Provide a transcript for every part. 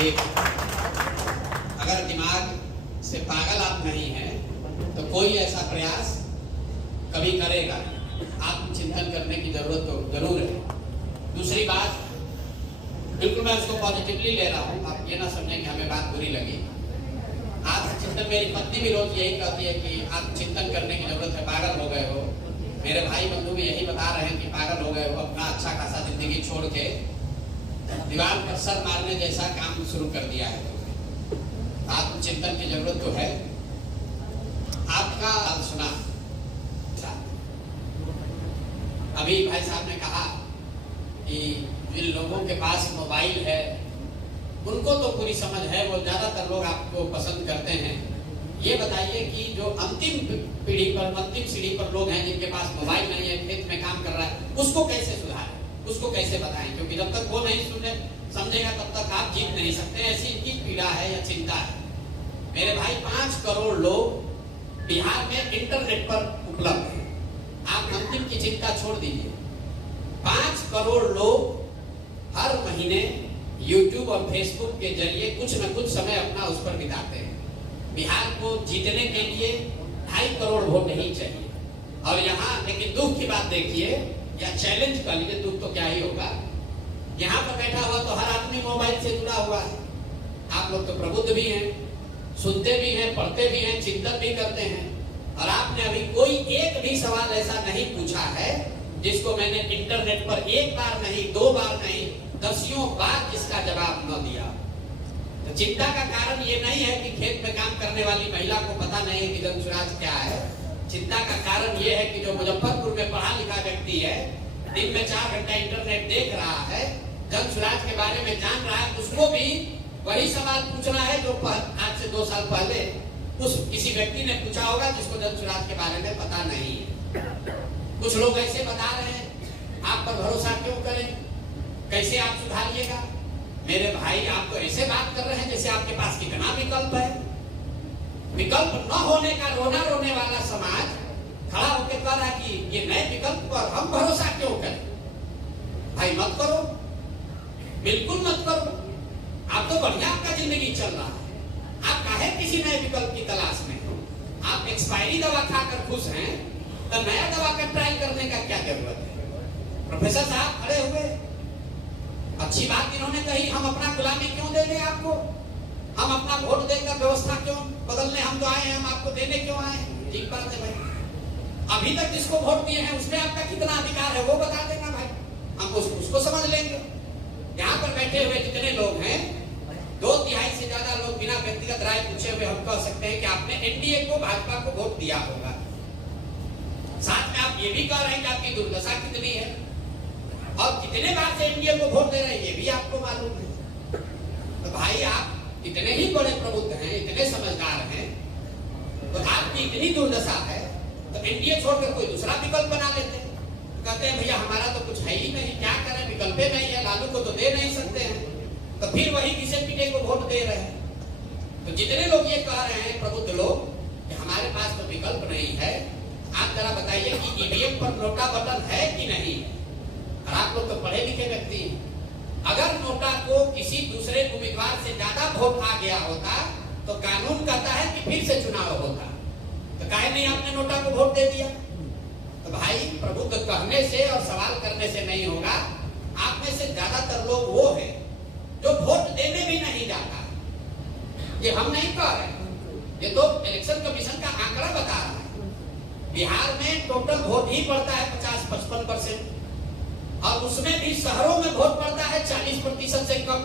एक, अगर दिमाग से पागल आप नहीं हैं तो कोई ऐसा प्रयास कभी करेगा नहीं। आत्मचिंतन करने की जरूरत तो जरूर है। दूसरी बात, बिल्कुल मैं उसको पॉजिटिवली ले रहा हूँ, आप ये ना समझें कि हमें बात बुरी लगी। आत्मचिंतन, मेरी पत्नी भी रोज यही कहती है कि आत्मचिंतन करने की जरूरत है, पागल हो गए हो। मेरे भाई बंधु भी यही बता रहे हैं कि पागल हो गए हो, अपना अच्छा खासा जिंदगी छोड़ के दीवार पर सर मारने जैसा काम शुरू कर दिया है। आत्मचिंतन की जरूरत तो है। आपका सुना, अभी भाई साहब ने कहा कि जिन लोगों के पास मोबाइल है उनको तो पूरी समझ है, वो ज्यादातर लोग आपको पसंद करते हैं। ये बताइए कि जो अंतिम पीढ़ी पर, अंतिम सीढ़ी पर लोग हैं जिनके पास मोबाइल नहीं है, खेत में काम कर रहा है, उसको कैसे सुधारें, उसको कैसे बताएं? क्योंकि जब तक वो नहीं सुने समझेगा तब तक आप जीत नहीं सकते। ऐसी इनकी पीड़ा है या चिंता है। मेरे भाई 5 करोड़ लोग बिहार में इंटरनेट पर उपलब्ध हैं। आप अंतिम की चिंता छोड़ दीजिए। 5 करोड़ लोग हर महीने YouTube और Facebook के जरिए कुछ न कुछ समय अपना उस पर बिताते हैं। बिहार को जीतने के लिए 2.5 करोड़ वोट ही चाहिए। और यहाँ लेकिन दुख की बात देखिए, या चैलेंज कर लीजिए, दुख तो क्या ही होगा, यहाँ पर बैठा हुआ तो हर आदमी मोबाइल से जुड़ा हुआ है। आप लोग तो प्रबुद्ध भी हैं, सुनते भी हैं, पढ़ते भी हैं, चिंतन भी करते हैं, और आपने अभी कोई एक भी सवाल ऐसा नहीं पूछा है जिसको मैंने इंटरनेट पर 1 बार नहीं, 2 बार नहीं, दसियों बार जिसका जवाब न दिया। तो चिंता का कारण ये नहीं है कि खेत में काम करने वाली महिला को पता नहीं है कि जन स्वराज क्या है। चिंता का कारण ये है कि जो मुजफ्फरपुर में पढ़ा लिखा व्यक्ति है, दिन में 4 घंटा इंटरनेट देख रहा है, जन स्वराज के बारे में जान रहा है, उसको भी वही सवाल पूछना है जो आज से 2 साल पहले उस किसी व्यक्ति ने पूछा होगा जिसको जन स्वराज के बारे में पता नहीं है। कुछ लोग ऐसे बता रहे हैं, आप पर भरोसा क्यों करें, कैसे आप सुधारिएगा? मेरे भाई, आप तो ऐसे बात कर रहे हैं जैसे आपके पास कितना विकल्प है। विकल्प न होने का रोना रोने वाला समाज खड़ा होकर कह रहा है कि ये नए विकल्प पर हम भरोसा क्यों करें? भाई मत करो, बिल्कुल मत करो। आप तो बढ़िया आपका जिंदगी चल रहा है, आप काहे किसी नए विकल्प की तलाश में हो? आप एक्सपायरी दवा खाकर खुश हैं, तो नया दवा का ट्राई करने का क्या जरूरत है? प्रोफेसर साहब खड़े हुए, अच्छी बात इन्होंने कही, हम अपना गुलामी क्यों दे दें आपको? हम अपना वोट देकर व्यवस्था क्यों बदलने हम तो आए हैं, हम आपको देने क्यों आए? ठीक बात है भाई। अभी तक जिसको वोट दिए हैं उसमें आपका कितना अधिकार है वो बता देना भाई, हम उसको समझ लेंगे। यहाँ पर बैठे हुए जितने लोग हैं, 2/3 से ज्यादा लोग बिना व्यक्तिगत राय पूछे हुए हम कह सकते हैं कि आपने एनडीए को, भाजपा को वोट दिया होगा। साथ में आप ये भी कह रहे हैं कि आपकी दुर्दशा कितनी है और कितने बार से एनडीए को वोट दे रहे हैं ये भी आपको मालूम है। तो भाई आप इतने ही बड़े प्रबुद्ध हैं, इतने समझदार हैं, तो आपकी इतनी दुर्दशा है तो एनडीए छोड़कर कोई दूसरा विकल्प बना लेते हैं। कहते हैं भैया हमारा तो कुछ है ही नहीं, क्या करें, विकल्प नहीं है, लालू को तो दे नहीं सकते हैं, तो फिर वही किसे पीटे को वोट दे रहे हैं। तो जितने लोग ये कह रहे हैं प्रबुद्ध लोग कि हमारे पास तो विकल्प नहीं है, आप जरा बताइए कि ईवीएम पर नोटा बटन है कि नहीं? और आप लोग तो पढ़े लिखे व्यक्ति हैं, अगर नोटा को किसी दूसरे उम्मीदवार से ज्यादा वोट आ गया होता तो कानून कहता है कि फिर से चुनाव होता, तो काहे नहीं आपने नोटा को वोट दे दिया? तो भाई प्रबुद्ध कहने से और सवाल करने से नहीं होगा। आप में से ज्यादातर लोग वो हैं जो वोट देने भी नहीं जाता। ये हम नहीं कह रहे, ये तो इलेक्शन कमीशन का आंकड़ा बता रहा है। बिहार में टोटल वोट ही पड़ता है 50-55%, और उसमें भी शहरों में वोट पड़ता है 40% से कम,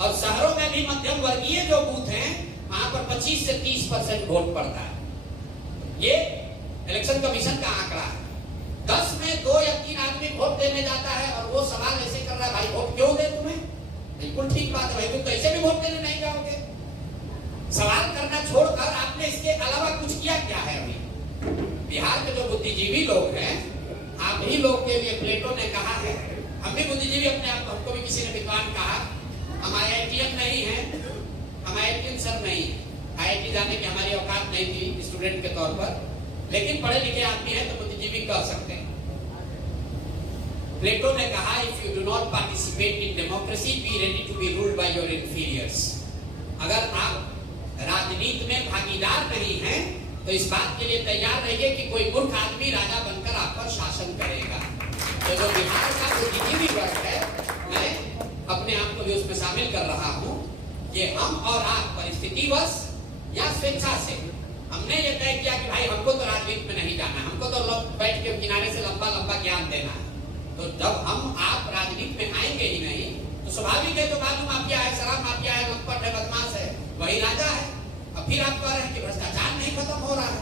और शहरों में भी मध्यम वर्गीय जो बूथ हैं वहां पर 25 से 30% वोट पड़ता है। ये इलेक्शन कमीशन का आंकड़ा है। 10 में 2 या 3 आदमी वोट देने जाता है और वो सवाल ऐसे कर रहा है, भाई वोट क्यों दे तुम्हें? बिल्कुल ठीक बात है भाई, तुम कैसे भी वोट देने नहीं जाओगे? सवाल करना छोड़कर आपने इसके अलावा कुछ किया क्या है? अभी बिहार के जो बुद्धिजीवी लोग हैं, आप ही लोग के लिए प्लेटो ने कहा है, हम भी बुद्धिजीवी अपने आप, हमको भी किसी ने विद्वान कहा, हम IITian नहीं है, हम IITian सर नहीं है, IIT जाने की हमारी औकात नहीं थी स्टूडेंट के तौर पर, लेकिन पढ़े लिखे आदमी है तो बुद्धिजीवी कह सकते हैं। प्लेटो ने कहा, if you do not participate in democracy, be ready to be ruled by your inferiors. अगर आप राजनीति में भागीदार नहीं हैं तो इस बात के लिए तैयार रहिए कि कोई मूर्ख आदमी राजा बनकर आप पर शासन करेगा। तो जो बिहार का बुद्धिजीवी वर्ग है, मैं अपने आप को भी उसमें शामिल कर रहा हूँ कि हम और आप परिस्थितिवश या स्वेच्छा से हमने ये तय किया कि भाई हमको तो राजनीति में नहीं जाना, हमको तो लोग बैठ के किनारे से लंबा लंबा ज्ञान देना है। तो जब हम आप राजनीति में आएंगे ही नहीं तो स्वाभाविक है, तो बालू माफिया है, शराब माफिया है, लंपट है, बदमाश है, वही राजा है। अब फिर आप कह रहे हैं कि भ्रष्टाचार नहीं खत्म हो रहा है।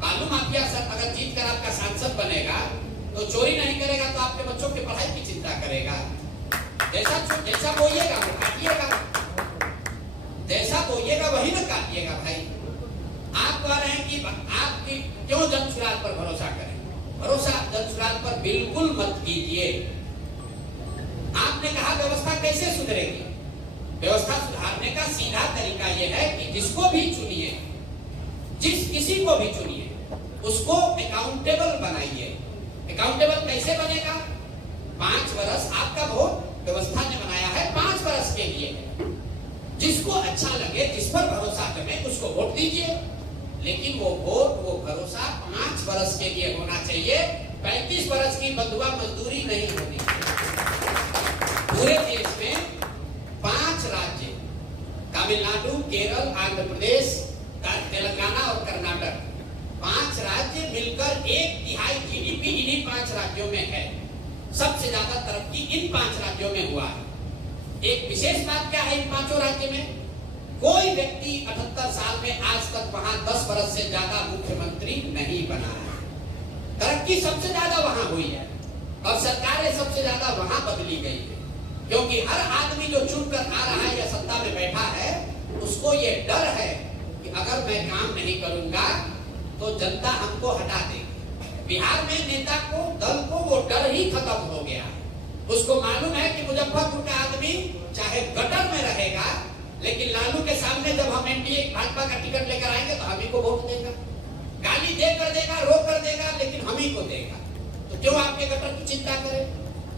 बालू माफिया सर अगर जीत कर आपका सांसद बनेगा तो चोरी नहीं करेगा, तो आपके बच्चों की पढ़ाई की चिंता करेगा। जैसा बोइएगा वो काटिएगा, जैसा बोइएगा वही ना काटिएगा। भाई आप कह रहे हैं कि आपकी क्यों जनसुराज पर भरोसा करें? भरोसा जनसुराज पर बिल्कुल मत कीजिए। आपने कहा व्यवस्था कैसे सुधरेगी? व्यवस्था सुधारने का सीधा तरीका यह है कि जिसको भी चुनिए, जिस किसी को भी चुनिए, उसको अकाउंटेबल बनाइए। अकाउंटेबल कैसे बनेगा? 5 वर्ष आपका वोट व्यवस्था ने बनाया है 5 वर्ष के लिए। जिसको अच्छा लगे, जिस पर भरोसा करें, उसको वोट दीजिए। लेकिन वो वोट, वो भरोसा 5 वर्ष के लिए होना चाहिए। 35 वर्ष की बंधुआ मजदूरी नहीं होनी चाहिए। पूरे देश में 5 राज्य, तमिलनाडु, केरल, आंध्र प्रदेश, तेलंगाना और कर्नाटक, 5 राज्य मिलकर 1/3 जीडीपी इन्हीं 5 राज्यों में है। सबसे ज्यादा तरक्की इन 5 राज्यों में हुआ है। एक विशेष बात क्या है इन 5 राज्य में? कोई व्यक्ति 78 साल में आज तक वहां 10 वर्ष से ज्यादा मुख्यमंत्री नहीं बना है। तरक्की सबसे ज्यादा वहां हुई है और सरकारें सबसे ज्यादा वहां बदली गई है, क्योंकि हर आदमी जो चुनकर आ रहा है या सत्ता में बैठा है, उसको ये डर है कि अगर मैं काम नहीं करूंगा तो जनता हमको हटा देगी। बिहार में नेता को, दल को वो डर ही खत्म हो गया। उसको मालूम है कि मुजफ्फरपुर का आदमी चाहे गटर में रहेगा, लेकिन लालू के सामने जब हम एनडीए भाजपा का टिकट लेकर आएंगे तो हम ही को वोट देगा। गाली दे कर देगा, रो कर देगा, लेकिन हम ही को देगा। तो क्यों आपके गटर की चिंता करे?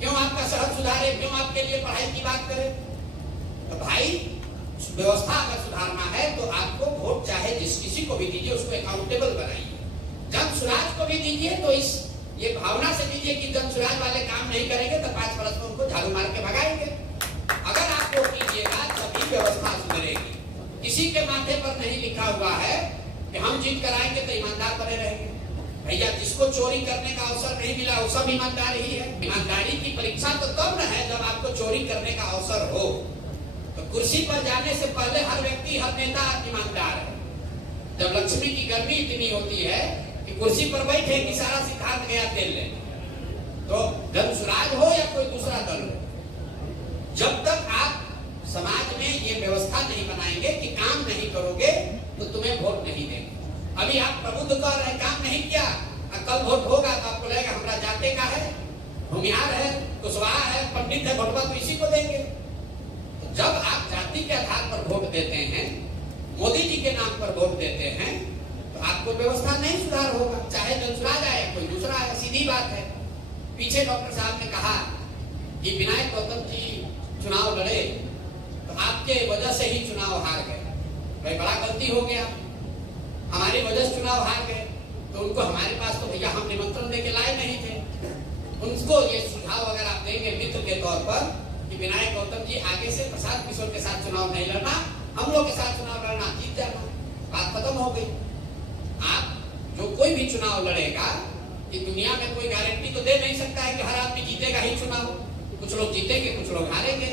क्यों आपका सड़क सुधारे? क्यों आपके लिए पढ़ाई की बात करे? तो भाई व्यवस्था अगर सुधारना है तो आपको वोट चाहे जिस किसी को भी दीजिए, उसको अकाउंटेबल बनाइए। जनसुराज को भी दीजिए तो इस ये भावना से दीजिए कि जनसुराज वाले काम नहीं करेंगे तो 5 वर्ष में उनको झाड़ू मार के भगाएंगे। अगर आप वोट कीजिएगा तभी व्यवस्था सुधरेगी। किसी के माथे पर नहीं लिखा हुआ है कि हम जीत कर आएंगे तो ईमानदार बने रहेंगे। भैया जिसको चोरी करने का अवसर नहीं मिला वो सब ईमानदार ही है। ईमानदारी की परीक्षा तो तब न है जब आपको चोरी करने का अवसर हो। तो कुर्सी पर जाने से पहले हर व्यक्ति, हर नेता ईमानदार है। जब लक्ष्मी की गर्मी इतनी होती है कि कुर्सी पर बैठे कि सारा सिद्धांत गया तेल लेने, तो जनसुराज हो या कोई दूसरा दल हो, जब तक आप समाज में ये व्यवस्था नहीं बनाएंगे कि काम नहीं करोगे तो तुम्हें वोट नहीं देंगे। अभी आप प्रबुद्ध कर रहे, काम नहीं किया, कल वोट होगा तो आपको लगेगा हमारा जाते का है, भूमिहार है, कुशवाहा है, पंडित है, भोटवा तो इसी को देंगे। तो जब आप जाति के आधार पर वोट देते हैं, मोदी जी के नाम पर वोट देते हैं, तो आपको व्यवस्था नहीं सुधार होगा, चाहे जनसुराज आए कोई दूसरा आए। सीधी बात है। पीछे डॉक्टर साहब ने कहा कि विनायक गौतम जी चुनाव लड़े तो आपके वजह से ही चुनाव हार गए। भाई बड़ा गलती हो गया, हमारी वजह से चुनाव हार गए। तो उनको हमारे पास तो भैया हम निमंत्रण देके लाए नहीं थे। उनको ये सुझाव अगर आप देंगे मित्र के तौर पर कि विनायक गौतम जी आगे से प्रसाद किशोर के साथ चुनाव नहीं लड़ना, हम लोग के साथ चुनाव लड़ना, जीत जाना, बात खत्म हो गई। आप जो कोई भी चुनाव लड़ेगा, कि दुनिया में कोई गारंटी तो दे नहीं सकता है कि हर आदमी जीतेगा ही चुनाव। कुछ लोग जीतेंगे, कुछ लोग हारेंगे।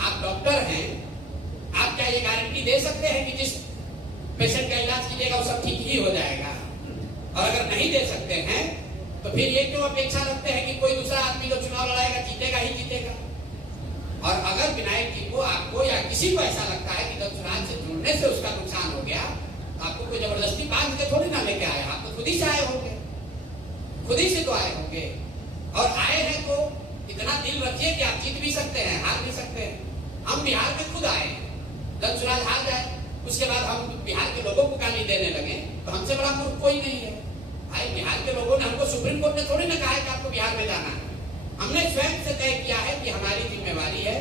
आप डॉक्टर हैं, आप क्या ये गारंटी दे सकते हैं कि जिस पेशेंट का इलाज कीजिएगा वो सब ठीक ही हो जाएगा? और अगर नहीं दे सकते हैं तो फिर ये क्यों अपेक्षा रखते हैं कि कोई दूसरा आदमी जो चुनाव लड़ाएगा जीतेगा ही जीतेगा? और अगर विनायक जी को, आपको या किसी को ऐसा लगता है कि जनसुराज से जुड़ने से उसका नुकसान हो गया, आपको कोई जबरदस्ती बांध के थोड़ी ना लेके आया, आप तो खुद ही से आए होंगे, खुद ही से तो आए होंगे। और आए हैं तो इतना दिल रखिए कि आप जीत भी सकते हैं, हार भी सकते हैं। हम बिहार में खुद आए हैं, जनसुराज हार जाए उसके बाद हम बिहार के लोगों को गाली देने लगे तो हमसे बड़ा मूर्ख कोई नहीं है। भाई बिहार के लोगों ने हमको, सुप्रीम कोर्ट ने थोड़ी ना कहा है कि आपको बिहार में जाना है। हमने स्वयं से तय किया है कि हमारी जिम्मेवारी है।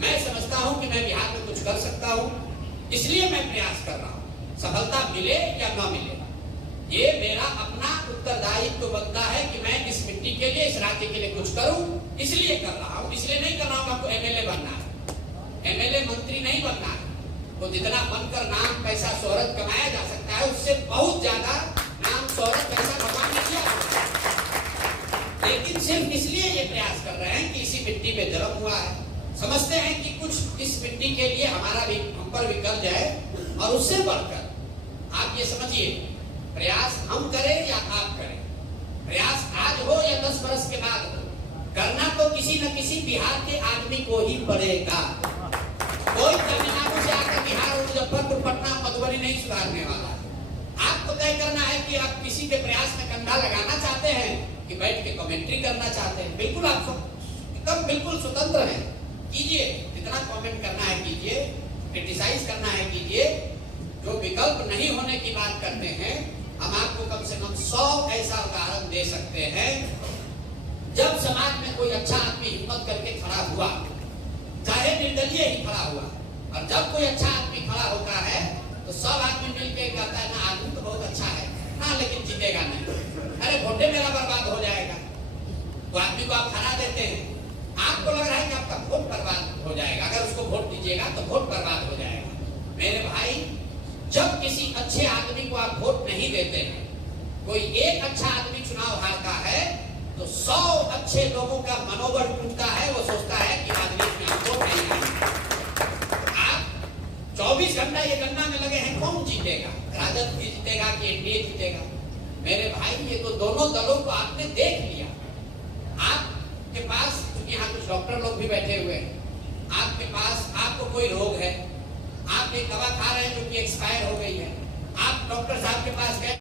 मैं समझता हूं कि मैं बिहार में कुछ कर सकता हूं, इसलिए मैं प्रयास कर रहा हूं। सफलता मिले या न मिले, ये मेरा अपना उत्तरदायित्व बनता है कि मैं इस मिट्टी के लिए, इस राज्य के लिए कुछ करूं, इसलिए कर रहा हूं। इसलिए नहीं कर रहा हूं आपको एमएलए बनना है, एमएलए मंत्री नहीं बनना है। तो जितना बनकर नाम, पैसा, शोहरत कमाया जा सकता है, उससे बहुत ज्यादा नाम, शोहरत, पैसा भगवान ने दिया। लेकिन सिर्फ इसलिए ये प्रयास कर रहे हैं कि इसी मिट्टी पे जन्म हुआ है, समझते हैं कि कुछ इस मिट्टी के लिए हमारा भी, हम पर भी कर्ज है। और उससे बढ़कर आप ये समझिए, प्रयास हम करें या आप करें, प्रयास आज हो या 10 वर्ष के बाद हो, करना तो किसी न किसी बिहार के आदमी को ही पड़ेगा। कोई तमिलनाडु से आकर बिहार, मुजफ्फरपुर, पटना, मधुबनी नहीं सुधारने वाला है। आपको तय करना है कि आप किसी के प्रयास में कंधा लगाना चाहते हैं कि बैठ के कमेंट्री करना चाहते हैं। बिल्कुल आप एकदम बिल्कुल स्वतंत्र हैं, कीजिए, जितना कमेंट करना है कीजिए, क्रिटिसाइज करना है कीजिए। जो विकल्प नहीं होने की बात करते हैं, हम आपको कम से कम 100 ऐसा उदाहरण दे सकते हैं जब समाज में कोई अच्छा आदमी हिम्मत करके खड़ा हुआ, चाहे निर्दलीय ही खड़ा हुआ। और जब कोई अच्छा आदमी खड़ा होता है तो सब आदमी मिलकर कहता है ना, आदमी तो बहुत अच्छा है ना, लेकिन जीतेगा नहीं, अरे वोटे मेरा बर्बाद हो जाएगा। तो आदमी को आप हरा देते हैं, आपको लग रहा है कि आपका वोट बर्बाद हो जाएगा, अगर उसको वोट दीजिएगा तो वोट बर्बाद हो जाएगा। मेरे भाई, जब किसी अच्छे आदमी को आप वोट नहीं देते हैं, कोई एक अच्छा आदमी चुनाव हारता है तो 100 अच्छे लोगों का मनोबल टूटता है। वो सोचता है कि आदमी वोट नहीं देंगे। आप 24 घंटा ये गणना में लगे हैं, कौन जीतेगा, राजद जीतेगा कि एनडीए जीतेगा? मेरे भाई, ये तो दोनों दलों को आपने देख लिया। आपके पास, क्योंकि यहाँ कुछ डॉक्टर लोग भी बैठे हुए हैं, आपके पास, आपको कोई रोग है, आप एक दवा खा रहे हैं जो कि एक्सपायर हो गई है, आप डॉक्टर साहब के पास गए।